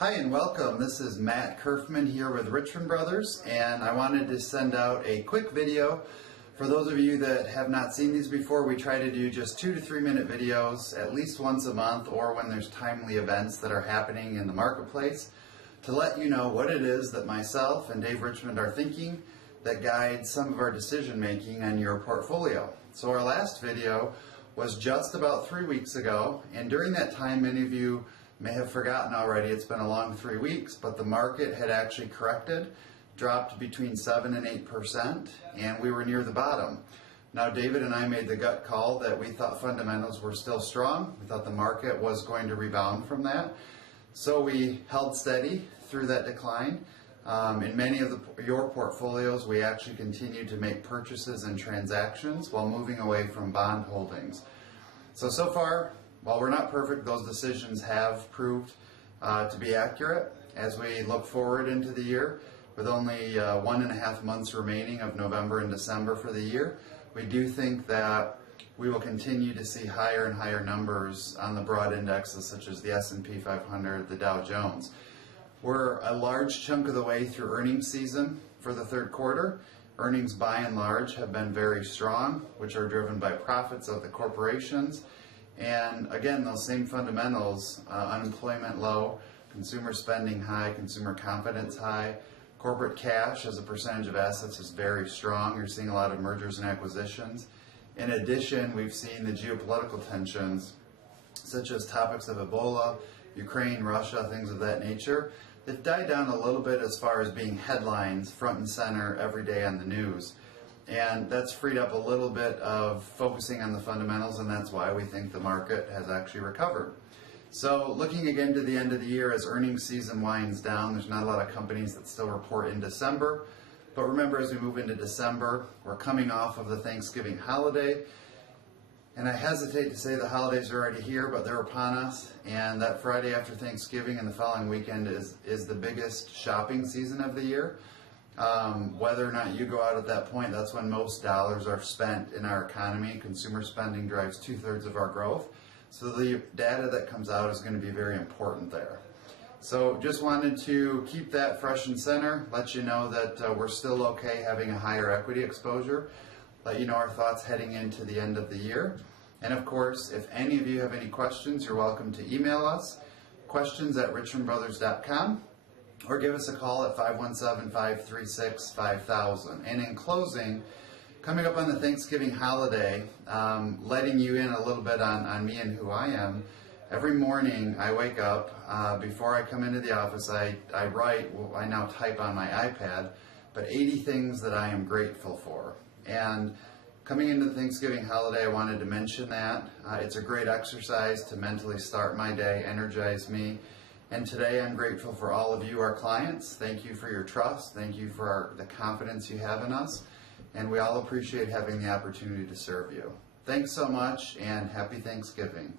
Hi and welcome. This is Matt Curfman here with Richmond Brothers, and I wanted to send out a quick video. For those of you that have not seen these before, we try to do just 2 to 3 minute videos at least once a month, or when there's timely events that are happening in the marketplace, to let you know what it is that myself and Dave Richmond are thinking that guides some of our decision making on your portfolio. So our last video was just about 3 weeks ago, and during that time many of you may have forgotten already. It's been a long 3 weeks, but the market had actually corrected, dropped between 7 and 8%, and we were near the bottom. Now David and I made the gut call that we thought fundamentals were still strong. We thought the market was going to rebound from that. So we held steady through that decline. In many of your portfolios, we actually continued to make purchases and transactions while moving away from bond holdings. So far, while we're not perfect, those decisions have proved to be accurate. As we look forward into the year, with only 1.5 months remaining of November and December for the year, we do think that we will continue to see higher and higher numbers on the broad indexes such as the S&P 500, the Dow Jones. We're a large chunk of the way through earnings season for the third quarter. Earnings by and large have been very strong, which are driven by profits of the corporations. And again, those same fundamentals, unemployment low, consumer spending high, consumer confidence high, corporate cash as a percentage of assets is very strong. You're seeing a lot of mergers and acquisitions. In addition, we've seen the geopolitical tensions, such as topics of Ebola, Ukraine, Russia, things of that nature. They've died down a little bit as far as being headlines front and center every day on the news. And that's freed up a little bit of focusing on the fundamentals, and that's why we think the market has actually recovered. So looking again to the end of the year as earnings season winds down, there's not a lot of companies that still report in December. But remember, as we move into December, we're coming off of the Thanksgiving holiday. And I hesitate to say the holidays are already here, but they're upon us. And that Friday after Thanksgiving and the following weekend is the biggest shopping season of the year. Whether or not you go out at that point, that's when most dollars are spent in our economy. Consumer spending drives 2/3 of our growth. So the data that comes out is going to be very important there. So just wanted to keep that fresh and center, let you know that we're still okay having a higher equity exposure, let you know our thoughts heading into the end of the year. And of course, if any of you have any questions, you're welcome to email us, questions@richmondbrothers.com. or give us a call at 517-536-5000. And in closing, coming up on the Thanksgiving holiday, letting you in a little bit on me and who I am, every morning I wake up, before I come into the office, I write, well, I now type on my iPad, but 80 things that I am grateful for. And coming into the Thanksgiving holiday, I wanted to mention that. It's a great exercise to mentally start my day, energize me. And today I'm grateful for all of you, our clients. Thank you for your trust. Thank you for the confidence you have in us. And we all appreciate having the opportunity to serve you. Thanks so much, and happy Thanksgiving.